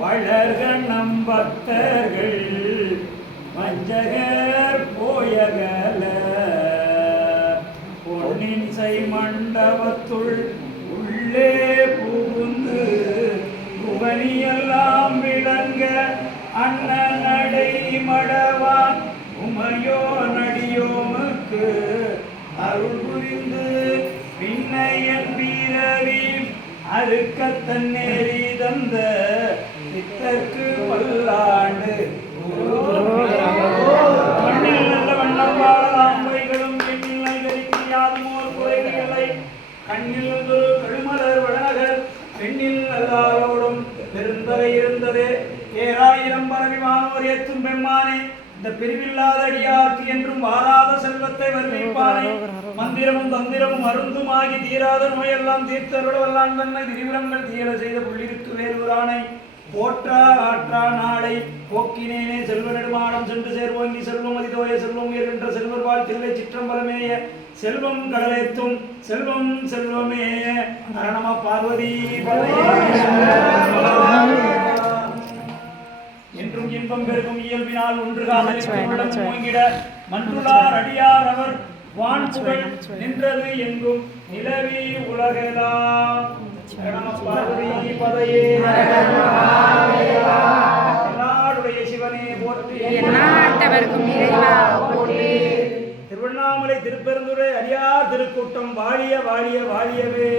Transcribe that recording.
வளர்க நம் பக்தர்கள் வஞ்சகர் போயகல பொன்னின் செய் மண்டபத்துள் உள்ளே புகுந்து புகனியெல்லாம் விளங்க அண்ணன் நடை மடவான் உமையோ நடியோமுக்கு அருள் புரிந்து பின்னையன் வீரவி அறுக்க தன்னேறி தந்த சித்தற்கு பல்லாண்டு மண்ணில் நல்ல வண்ணம் வாழலாம் முறைகளும் எண்ணில் நல்கரிக்கையாதுமோர் குறைகளை கண்ணில் கழுமலர் வடநகர் பெண்ணில் நல்லாரோடும் பெருந்தரை இருந்தது ஏழாயிரம் பரவிமானோர் ஏற்றும் பெம்மானே இந்த பிரிவில்லாத அடியார்க்கு என்றும் வாராத செல்வத்தை வருவிப்பானே மந்திரமும் தந்திரமும் மருந்துமாகி தீராத நோயெல்லாம் தீர்த்தருட வல்லான் தன்னை திரிவிரங்கள் தீர செய்த புள்ளிருக்கு வேறுவரானை போற்றா ஆற்றா நாளை போக்கினேனே செல்வ நெடுமாடம் சென்று சேர்வோங்கி செல்வம் அதிதோய செல்வம் உயர்கின்ற செல்வர் வாழ்த்தில்லை சிற்றம்பலமேய செல்வம் கடலேத்தும் செல்வம் செல்வமேய அரணம பார்வதி என்றும் இன்பம் பெருகும் இயல்பினால் ஒன்று காதலிடம் ஓங்கிட மன்றுளார் அடியார் அவர் வான் புகழ் நின்றது எங்கும் நிலவி உலகெல்லாம் பார்வதி பதையே நாடுடைய சிவனே போற்றி திருவண்ணாமலை திருப்பெருந்துறை அடியார் திருக்கூட்டம் வாழிய வாழிய வாழியவே